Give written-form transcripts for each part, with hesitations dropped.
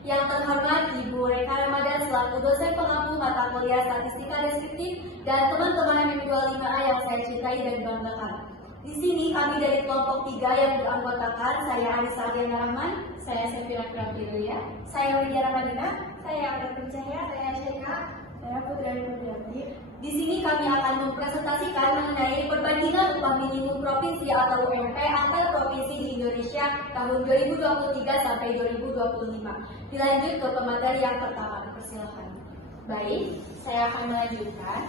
Yang terhormat Ibu Reka Ramadan selaku dosen pengampu mata kuliah Statistika Deskriptif dan teman-teman M25A yang saya cintai dan banggakan. Di sini kami dari kelompok 3 yang beranggotakan saya Anissa Adiana Rahman, saya Sefira Kraftilia, saya Widya Ramadina, saya Abraham Cahya, saya Syekha, saya Putri Putri. Di sini kami akan mempresentasikan mengenai perbandingan upah minimum provinsi atau UMP antar provinsi di Indonesia tahun 2023 sampai 2025. Dilanjut ke pemateri yang pertama, persilakan. Baik, saya akan melanjutkan.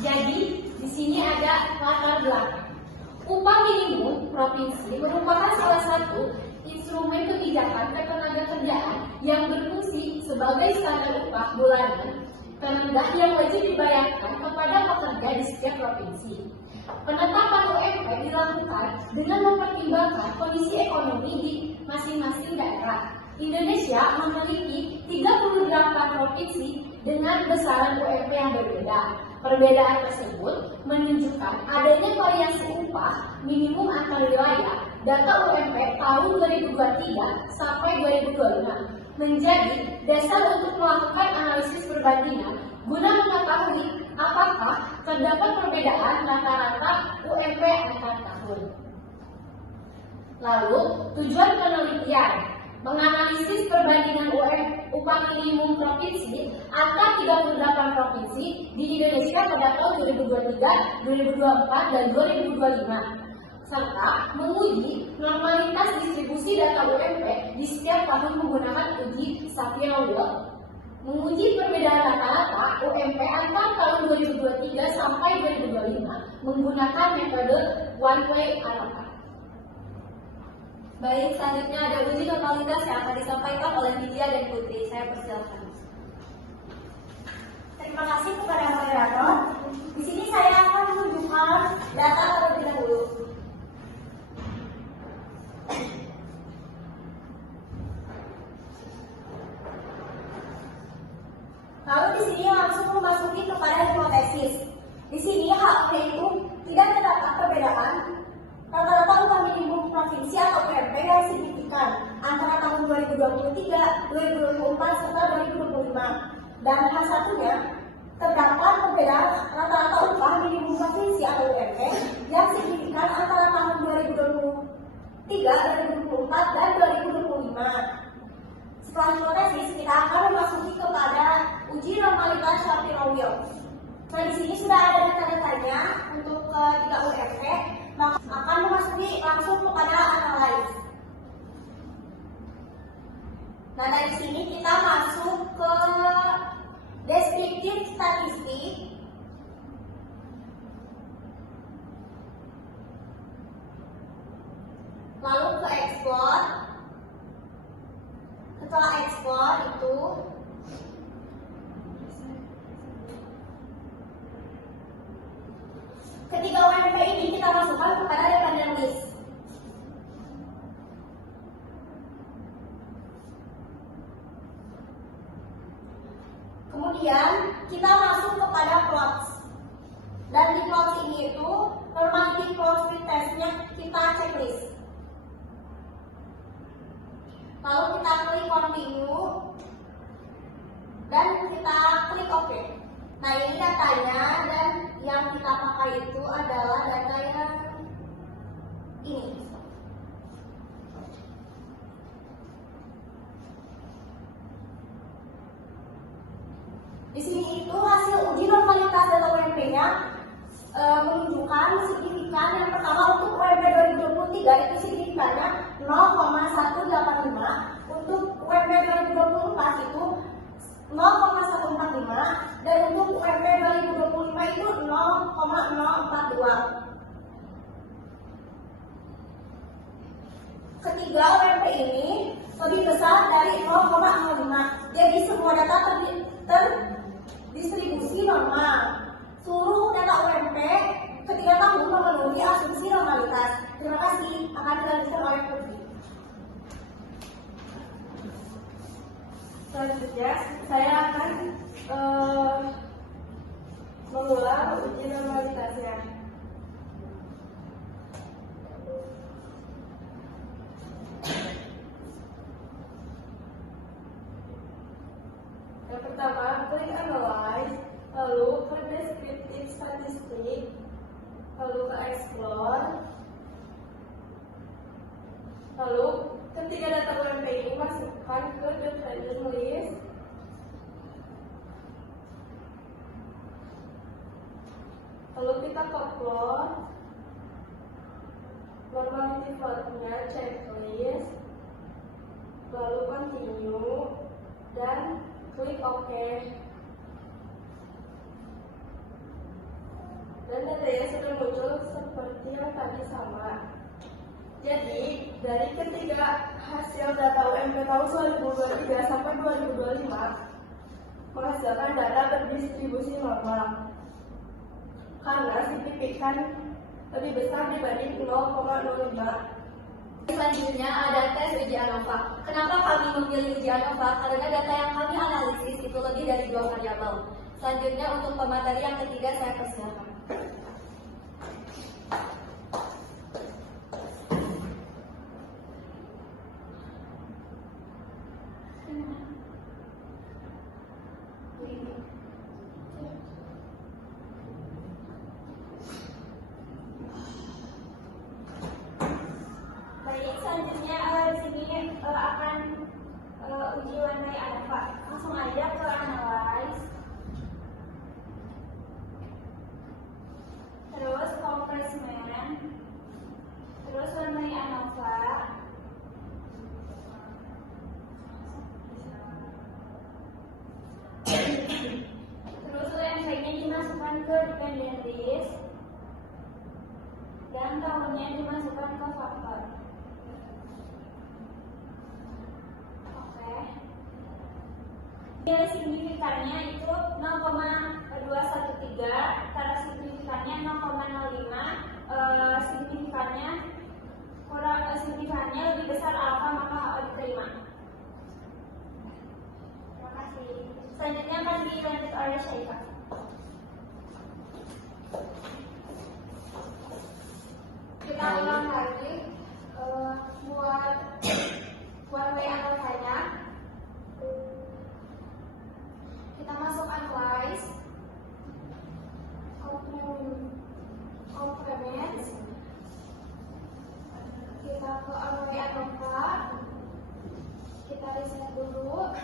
Jadi, di sini ada latar belakang. Upah minimum provinsi merupakan salah satu instrumen kebijakan ketenagakerjaan yang berfungsi sebagai standar upah bulanan terendah yang wajib dibayarkan kepada pekerja di setiap provinsi. Penetapan UMP dilakukan dengan mempertimbangkan kondisi ekonomi di masing-masing daerah. Indonesia memiliki 38 provinsi dengan besaran UMP yang berbeda. Perbedaan tersebut menunjukkan adanya variasi upah minimum antar wilayah. Data UMP tahun 2023 sampai 2025 menjadi dasar untuk melakukan analisis perbandingan guna mengetahui apakah terdapat perbedaan rata-rata UMP antar tahun. Lalu, tujuan penelitian menganalisis perbandingan upah minimum provinsi antar 38 provinsi di Indonesia pada tahun 2023, 2024, dan 2025. Serta menguji normalitas distribusi data UMP di setiap tahun menggunakan uji Sapir-Whorf, menguji perbedaan rata-rata UMP antar tahun 2023 sampai 2025 menggunakan metode one-way allocation. Baik, selanjutnya ada uji normalitas yang akan disampaikan oleh Widya dan Putri. Saya persilakan. Terima kasih kepada moderator. Di sini saya akan menunjukkan data terlebih dahulu. Lalu di sini langsung memasuki kepada hipotesis. Di sini hal itu tidak terdapat perbedaan rata-rata upah minimum provinsi atau UMP yang signifikan antara tahun 2023, 2024, serta 2025. Dan hal satunya terdapat perbedaan rata-rata upah minimum provinsi atau UMP yang signifikan antara tahun 2023, 2024, dan 2025. Setelah hipotesis, kita akan memasuki kepada uji normalitas Shapiro-Wilk. Nah, di sini sudah ada data-datanya untuk ketiga UMP, maka akan memasuki langsung kepada analis. Nah, dari sini kita masuk ke deskriptif statistik. Lalu ke ekspor. Setelah ekspor itu ketiga UMP ini kita masukkan kepada dependent list. Kemudian kita masuk kepada plots. Dan di plots ini itu normative profit testnya kita checklist. Lalu kita klik continue dan kita klik OK. Nah, ini datanya dan yang kita pakai itu adalah data yang ini. Di sini itu hasil uji normalitas data UMP-nya menunjukkan signifikan yang pertama untuk UMP 2023 itu signifikannya 0,185, untuk UMP 2024 itu 0,145, dan untuk UMP 2025 itu 0,042. Ketiga UMP ini lebih besar dari 0,05. Jadi semua data terdistribusi normal. Seluruh data UMP ketiga tahun memenuhi asumsi normalitas. Terima kasih. Akan dilanjutkan oleh Putri. Selanjutnya, saya akan mengulang uji normalitasnya. statistik, lalu ke explore, lalu ketiga data UMP ini masukkan ke the present list, lalu kita upload normality value-nya checklist, lalu continue dan klik OK. Dan datanya sudah muncul seperti yang tadi sama. Jadi, dari ketiga hasil data UMP tahun 2023 sampai 2025 menghasilkan data berdistribusi normal karena signifikan lebih besar dibanding 0,05. Selanjutnya ada tes uji ANOVA. Kenapa kami memilih uji ANOVA? Karena data yang kami analisis itu lebih dari 2 variabel. Selanjutnya untuk pemateri yang ketiga saya persilakan. Baik, selanjutnya di sini akan uji warnai ANOVA. Langsung aja ke analyze. Terus compressment. Terus warnai ANOVA. Terus UMP-nya dimasukkan ke dependent list. Dan tahunnya dimasukkan ke faktor. Nilai signifikannya itu 0,213, cara signifikannya 0,05, signifikannya lebih besar alfa maka HO diterima. Terima kasih. Selanjutnya akan dilanjut oleh Syaifah. Kita ulang lagi buat one-way ANOVA-nya. Kita masuk analyze, complement, kita ke one-way ANOVA, kita reset dulu,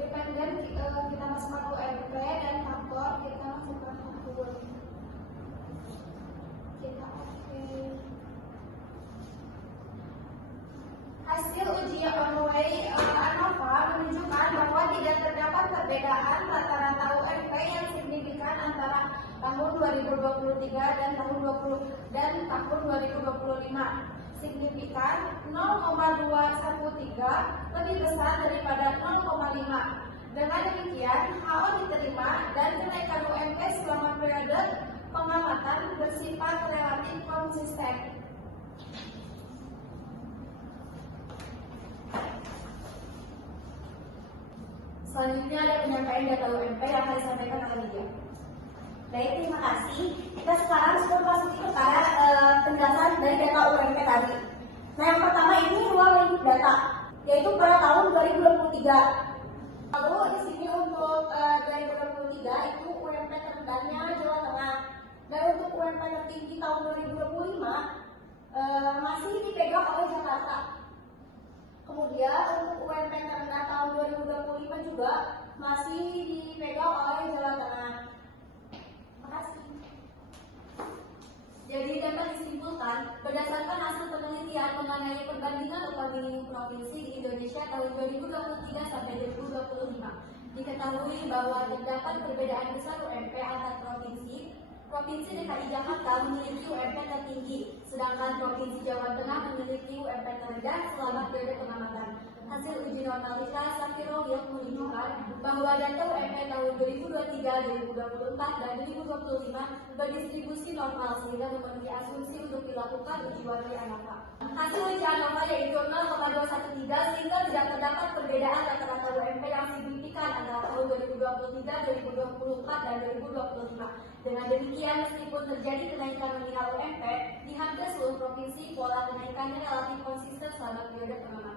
dependent kita masukkan UMP dan faktor kita masukkan faktor. Kita hasil uji one-way ANOVA menunjukkan bahwa tidak terdapat perbedaan rata-rata UMP yang signifikan antara tahun 2023 dan tahun 2025. Signifikan 0,213 lebih besar daripada 0,5. Dengan demikian, HO diterima dan kenaikan UMP selama periode pengamatan bersifat relatif konsisten. Selanjutnya ada penyampaian data UMP yang akan disampaikan oleh Lydia. Baik, terima kasih. Kita sekarang sudah masuk kepada penjelasan dari data UMP tadi. Nah, yang pertama ini ruang lingkup data, yaitu pada tahun 2023. Lalu di sini untuk 2023 itu UMP terendahnya Jawa Tengah. Dan untuk UMP tertinggi tahun 2025 masih dipegang oleh Jakarta. Kemudian untuk UMP terendah tahun 2025 juga masih dipegang oleh Jawa Tengah. Terima kasih. Jadi dapat disimpulkan berdasarkan hasil penelitian mengenai perbandingan upah minimum provinsi di Indonesia tahun 2023 sampai 2025. Diketahui bahwa terdapat perbedaan besar UMP antar provinsi. Provinsi DKI Jakarta memiliki UMP tertinggi, sedangkan Provinsi Jawa Tengah memiliki UMP terendah selama periode pengamatan. Hasil uji normalitas Shapiro Wilk menunjukkan bahwa data UMP tahun 2023, 2024, dan 2025 berdistribusi normal sehingga memenuhi asumsi untuk dilakukan uji one-way ANOVA. Hasil uji ANOVA yaitu 0,213 sehingga tidak terdapat perbedaan rata-rata UMP yang signifikan antara tahun 2023, 2024, dan 2025. Dengan demikian, meskipun terjadi kenaikan nominal UMP di hampir seluruh provinsi, pola kenaikannya relatif konsisten selama periode pengamatan.